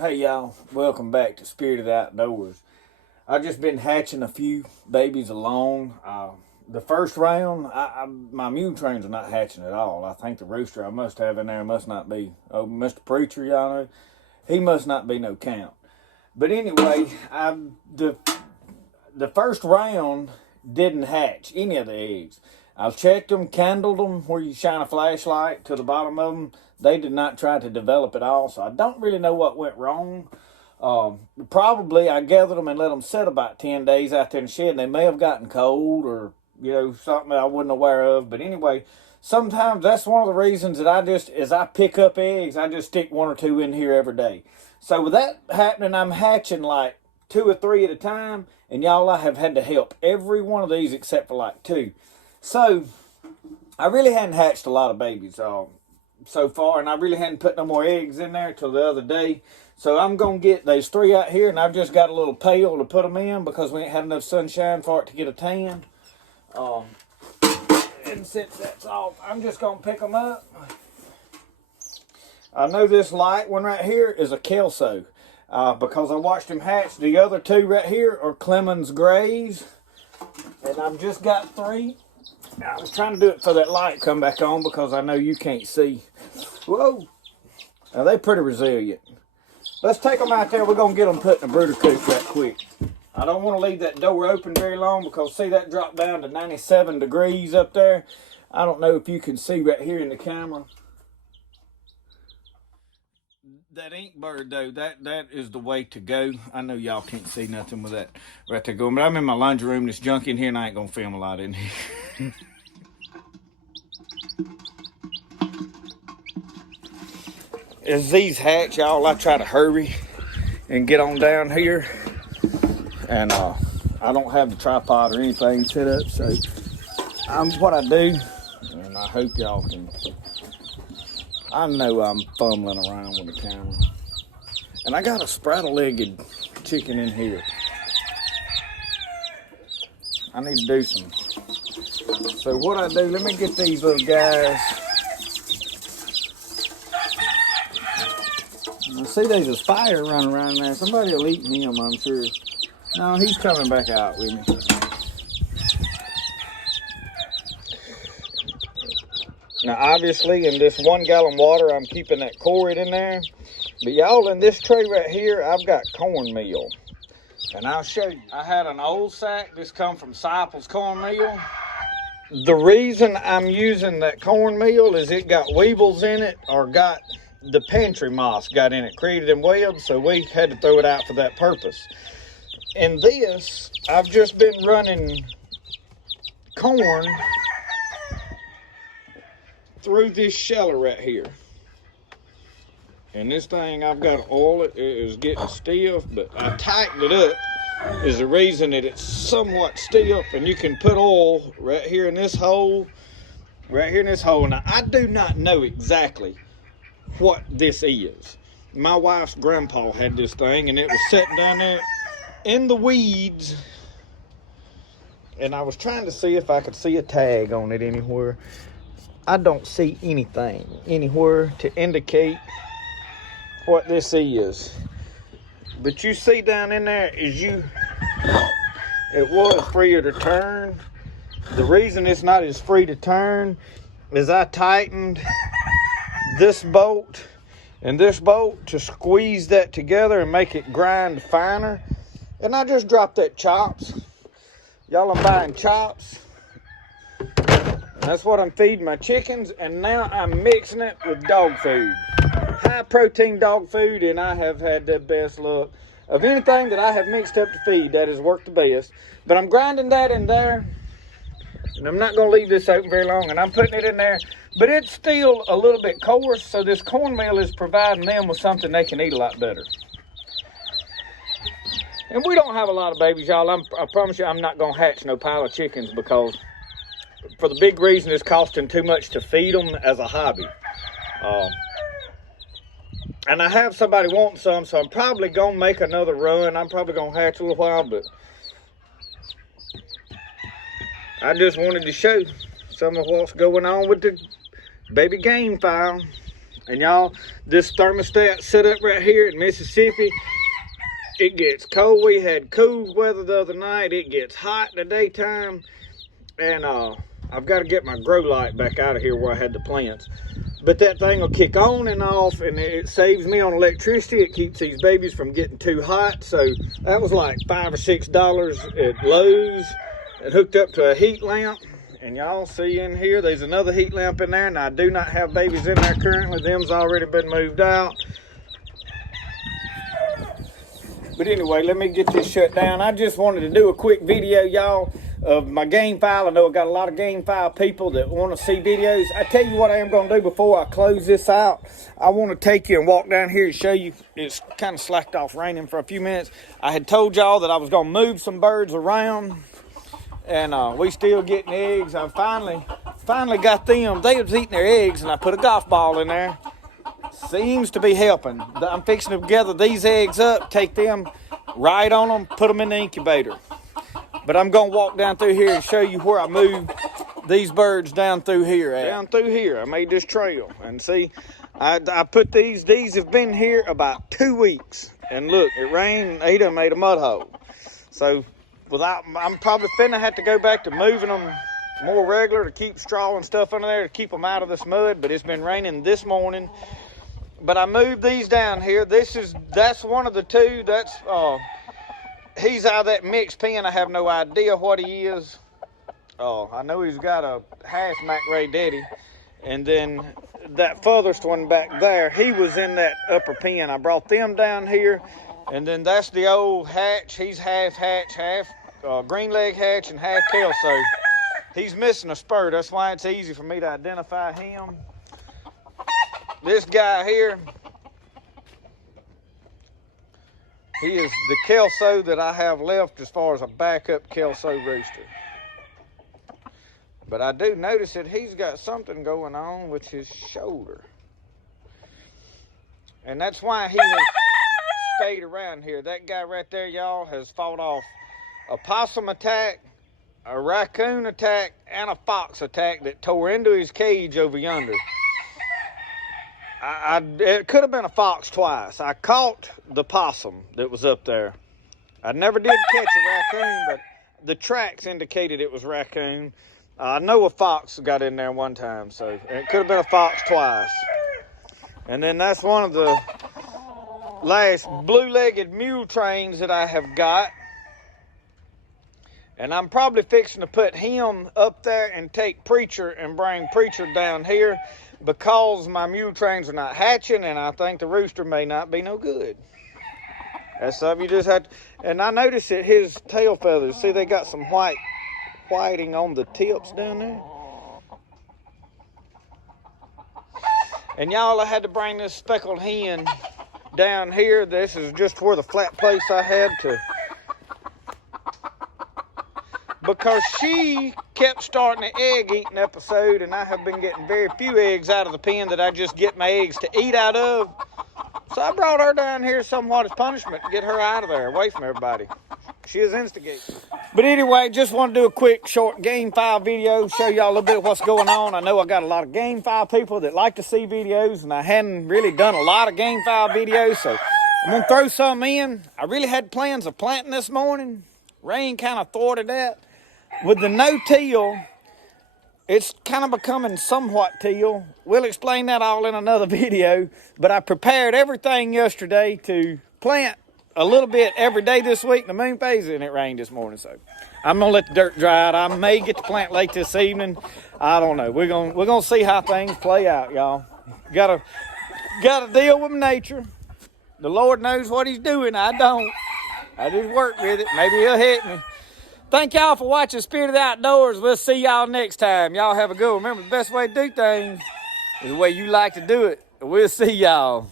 Hey y'all, welcome back to Spirited Outdoors. I've just been hatching a few babies along. The first round, my mule trains are not hatching at all. I think the rooster I must have in there must not be, oh, Mr. Preacher, y'all know, he must not be no count. But anyway, the first round didn't hatch any of the eggs. I checked them, candled them where you shine a flashlight to the bottom of them. They did not try to develop at all, so I don't really know what went wrong. Probably I gathered them and let them sit about 10 days out there in the shed, and they may have gotten cold or, something that I wasn't aware of. But anyway, sometimes that's one of the reasons that as I pick up eggs, I just stick one or two in here every day. So with that happening, I'm hatching like 2 or 3 at a time, and y'all, I have had to help every one of these except for like 2. So I really hadn't hatched a lot of babies so far, and I really hadn't put no more eggs in there till the other day. So I'm going to get those 3 out here, and I've just got a little pail to put them in because we ain't had enough sunshine for it to get a tan. And since that's off, I'm just going to pick them up. I know this light one right here is a Kelso because I watched him hatch. The other 2 right here are Clemens Grays, and I've just got 3. I was trying to do it for that light come back on because I know you can't see. Whoa. Now, they're pretty resilient. Let's take them out there. We're going to get them put in a brooder coop right quick. I don't want to leave that door open very long because, see, that dropped down to 97 degrees up there. I don't know if you can see right here in the camera. That ink bird, though, that is the way to go. I know y'all can't see nothing with that right there going, but I'm in my laundry room. There's junk in here, and I ain't going to film a lot in here. As these hatch, y'all, I try to hurry and get on down here. And I don't have the tripod or anything set up, so what I do, and I hope y'all can, I know I'm fumbling around with the camera. And I got a spraddle-legged chicken in here. I need to do some. So what I do, let me get these little guys. I see there's a spider running around there. Somebody will eat him, I'm sure. No, he's coming back out with me. Now, obviously, in this 1 gallon water, I'm keeping that chord in there. But y'all, in this tray right here, I've got cornmeal. And I'll show you. I had an old sack. This come from Seipel's cornmeal. The reason I'm using that cornmeal is it got weevils in it, or got the pantry moss got in it, created them webs, so we had to throw it out for that purpose. In this, I've just been running corn through this sheller right here. And this thing, I've got to oil it. It is getting stiff, but I tightened it up is the reason that it's somewhat stiff, and you can put oil right here in this hole, right here in this hole. Now, I do not know exactly what this is. My wife's grandpa had this thing, and it was sitting down there in the weeds, and I was trying to see if I could see a tag on it anywhere. I don't see anything anywhere to indicate what this is. But you see down in there it was freer to turn. The reason it's not as free to turn is I tightened this bolt and this bolt to squeeze that together and make it grind finer. And I just dropped that chops. Y'all, I'm buying chops. That's what I'm feeding my chickens. And now I'm mixing it with dog food. High protein dog food. And I have had the best luck of anything that I have mixed up to feed. That has worked the best. But I'm grinding that in there. And I'm not going to leave this open very long. And I'm putting it in there. But it's still a little bit coarse. So this cornmeal is providing them with something they can eat a lot better. And we don't have a lot of babies, y'all. I promise you I'm not going to hatch no pile of chickens because for the big reason it's costing too much to feed them as a hobby. And I have somebody wanting some, so I'm probably going to make another run. I'm probably going to hatch a little while, but I just wanted to show some of what's going on with the baby gamefowl. And y'all, this thermostat set up right here in Mississippi, it gets cold. We had cool weather the other night. It gets hot in the daytime. And I've got to get my grow light back out of here where I had the plants. But that thing will kick on and off, and it saves me on electricity. It keeps these babies from getting too hot. So that was like $5 or $6 at Lowe's. It hooked up to a heat lamp. And y'all see in here, there's another heat lamp in there. And I do not have babies in there currently. Them's already been moved out. But anyway, let me get this shut down. I just wanted to do a quick video, y'all, of my gamefowl. I know I got a lot of gamefowl people that want to see videos. I tell you what I am going to do before I close this out. I want to take you and walk down here and show you. It's kind of slacked off raining for a few minutes. I had told y'all that I was going to move some birds around, and we still getting eggs. I finally got them. They was eating their eggs, and I put a golf ball in there. Seems to be helping. I'm fixing to gather these eggs up, take them right on them, put them in the incubator. But I'm going to walk down through here and show you where I moved these birds down through here. Down through here, I made this trail. And see, I put these have been here about 2 weeks. And look, it rained and they done made a mud hole. So I'm probably finna have to go back to moving them more regular to keep straw and stuff under there to keep them out of this mud. But it's been raining this morning. But I moved these down here. That's one of the two. That's he's out of that mixed pen. I have no idea what he is. I know he's got a half Mac Ray Daddy. And then that furthest one back there, he was in that upper pen. I brought them down here. And then that's the old hatch. He's half hatch, half green leg hatch, and half kelso. He's missing a spur. That's why it's easy for me to identify him. This guy here, he is the kelso that I have left as far as a backup kelso rooster. But I do notice that he's got something going on with his shoulder. And that's why he has stayed around here. That guy right there, y'all, has fought off a possum attack, a raccoon attack, and a fox attack that tore into his cage over yonder. It could have been a fox twice. I caught the possum that was up there. I never did catch a raccoon, but the tracks indicated it was raccoon. I know a fox got in there one time, so it could have been a fox twice. And then that's one of the last blue-legged mule trains that I have got. And I'm probably fixing to put him up there and take Preacher and bring Preacher down here, because my mule trains are not hatching, and I think the rooster may not be no good. That's something you just have to, and I noticed that his tail feathers, see, they got some whiting on the tips down there. And y'all, I had to bring this speckled hen down here. This is just where the flat place I had to, because she kept starting an egg-eating episode, and I have been getting very few eggs out of the pen that I just get my eggs to eat out of. So I brought her down here somewhat as punishment to get her out of there, away from everybody. She is instigating. But anyway, just want to do a quick, short gamefowl video, show y'all a little bit of what's going on. I know I got a lot of gamefowl people that like to see videos, and I hadn't really done a lot of gamefowl videos, so I'm going to throw some in. I really had plans of planting this morning. Rain kind of thwarted that. With the no-till, it's kind of becoming somewhat teal. We'll explain that all in another video. But I prepared everything yesterday to plant a little bit every day this week in the moon phase, and it rained this morning. So I'm going to let the dirt dry out. I may get to plant late this evening. I don't know. We're gonna see how things play out, y'all. Gotta deal with nature. The Lord knows what he's doing. I don't. I just work with it. Maybe he'll hit me. Thank y'all for watching Spirit of the Outdoors. We'll see y'all next time. Y'all have a good one. Remember, the best way to do things is the way you like to do it. We'll see y'all.